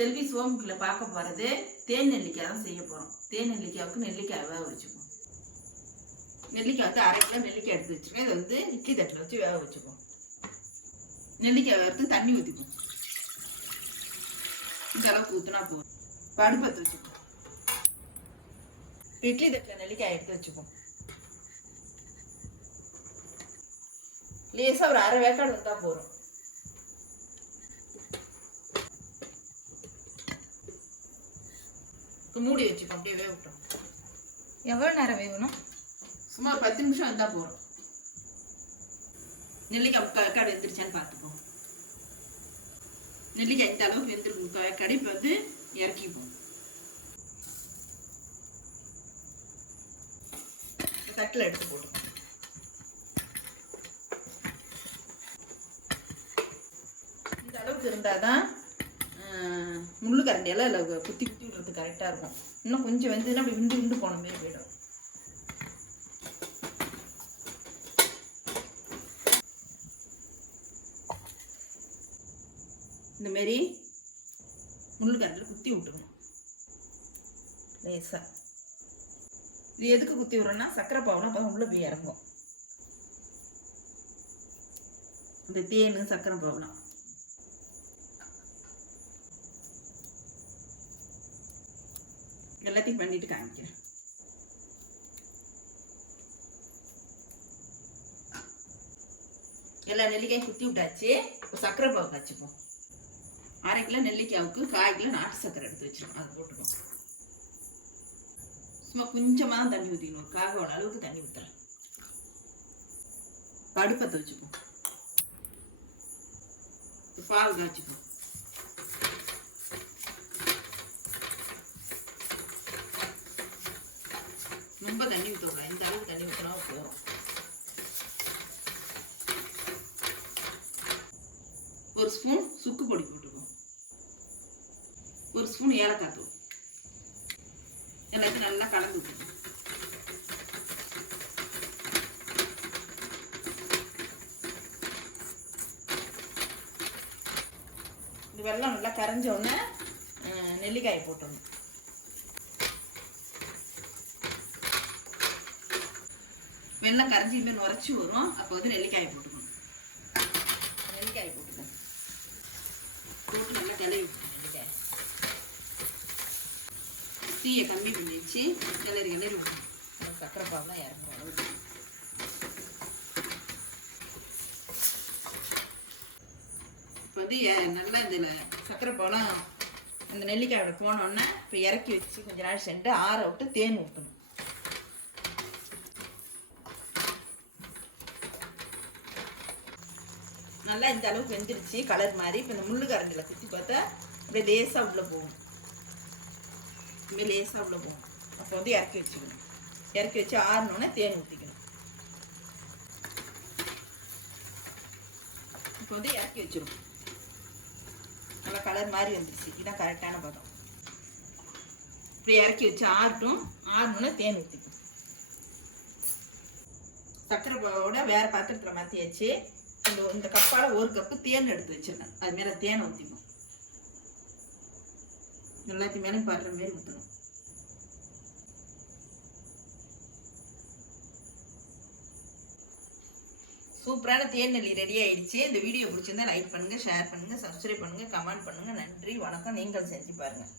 செல்வி சோமுக்குள்ள பார்க்க போகிறது தேன் நெல்லிக்காய் தான் செய்ய போகிறோம். தேன் நெல்லிக்காவுக்கு நெல்லிக்காய் வேக வச்சுப்போம். நெல்லிக்காய் வந்து 1/2 கிலோ நெல்லிக்காய் எடுத்து வச்சுருக்கேன். இதை வந்து இட்லி தட்டில் வச்சு வேக வச்சுப்போம். நெல்லிக்காய் வேகிறது தண்ணி ஊற்றிப்போம். இந்த அளவுக்கு ஊற்றினா போதும். அடுப்பத்தை வச்சுப்போம். இட்லி தட்டில் நெல்லிக்காய் எடுத்து வச்சுப்போம். லேசாக ஒரு 1/2 வேக்காடு வந்தால் போதும். மூடி வச்சுப்போம். அப்படியே வேகட்டும். எவ்வளோ நேரம் வேகணும்? சும்மா 10 நிமிஷம் வந்தால் போகிறோம். நெல்லிக்காய் 3/4 வேக்காடு வெந்துருச்சான்னு பார்த்துப்போம். நெல்லிக்காய் இந்த அளவுக்கு வெந்துருக்கு 3/4 வேக்காடு. இப்போ வந்து இறக்கிப்போம். தட்டில் எடுத்து போட்டுப்போம். இந்த அளவுக்கு இருந்தால் தான் முள்ளு கரண்டியெல்லாம் இல்லை குத்தி குத்தி விடுறது கரெக்டாக இருக்கும். இன்னும் கொஞ்சம் வெந்ததுன்னா அப்படி விண்டு விண்டு போன மாதிரி போயிடும். இந்தமாரி முள்ளு கரண்டியில் குத்தி விட்டுருணும் லேசாக. இது எதுக்கு குத்தி விடுறோன்னா சர்க்கரை பாவுனா அப்போ உள்ளே போய் இறங்கும். இந்த தேன் சர்க்கரை பாவுனா எல்லாத்தையும் பண்ணிட்டு காமிக்கிறேன். எல்லா நெல்லிக்காயும் குத்தி விட்டாச்சு. சர்க்கரை பாவு காய்ச்சிப்போம். 1/2 கிலோ நெல்லிக்காவுக்கு 1/4 கிலோ நாட்டு சர்க்கரை எடுத்து வச்சிருக்கோம். அதை போட்டுப்போம். சும்மா கொஞ்சமாக தான் தண்ணி ஊற்றிக்கணும். காகோட அளவுக்கு தண்ணி ஊற்றலாம். அடுப்பத்தை வச்சுப்போம். பால் காய்ச்சிப்போம். ரொம்ப தண்ணி ஊற்றக்கூடாது. இந்த அளவுக்கு தண்ணி ஊற்றினா போதும். ஒரு ஸ்பூன் சுக்கு பொடி போட்டுக்குவோம். ஒரு ஸ்பூன் ஏலக்காய் தூள். எல்லாத்தையும் நல்லா கலந்து விட்டுக்கணும். இந்த வெல்லம் நல்லா கரைஞ்ச உடனே நெல்லிக்காயை போட்டுடணும். வெள்ளம் கரைஞ்சி இப்போ நுரைச்சி வரும். அப்போ வந்து நெல்லிக்காயை போட்டுக்கணும். நெல்லிக்காயை போட்டுக்கணும். போட்டு நல்லா கிளறி விட்டுக்கணும். நெல்லிக்காயை தீயை கம்மி பண்ணி வச்சு கிளறி விட்டுக்கணும். சர்க்கரை பாவெலாம் இறங்கும் அளவுக்கு. இப்போ வந்து நல்லா இந்த சர்க்கரை பாவெலாம் அந்த நெல்லிக்காயோட போனோடனே இப்போ இறக்கி வச்சு கொஞ்சம் நாள் சென்று ஆற விட்டு தேன் ஊற்றணும். நல்லா இந்த அளவுக்கு வெந்துருச்சு. கலர் மாதிரி. இப்போ இந்த முள்ளு கரண்டியில் குத்தி பார்த்தா அப்படியே லேசாக உள்ளே போகும். இப்படி லேசாக உள்ளே போகும். அப்போ வந்து இறக்கி வச்சுக்கணும். இறக்கி வச்சு ஆறினோடனே தேன் ஊற்றிக்கணும். இப்போ வந்து இறக்கி வச்சிடும். நல்லா கலர் மாதிரி வந்துருச்சு. இதுதான் கரெக்டான பதம். இப்படி இறக்கி வச்சு ஆறட்டும். ஆறினோடனே தேன் ஊற்றிக்கும். சர்க்கரை பாவோட வேறு பாத்திரத்தில் மாற்றியாச்சு. இந்த கப்பால் 1 கப்பு தேன் எடுத்து வச்சிருக்கேன். அது மேலே தேனை ஊற்றிக்கணும். எல்லாத்தையும் மேலே படுற மாரி ஊற்றணும். சூப்பரான தேன் நெல்லி ரெடி ஆயிடுச்சு. இந்த வீடியோ பிடிச்சிருந்தா லைக் பண்ணுங்கள், ஷேர் பண்ணுங்கள், சப்ஸ்கிரைப் பண்ணுங்கள், கமெண்ட் பண்ணுங்கள். நன்றி, வணக்கம். நீங்கள் செஞ்சு பாருங்கள்.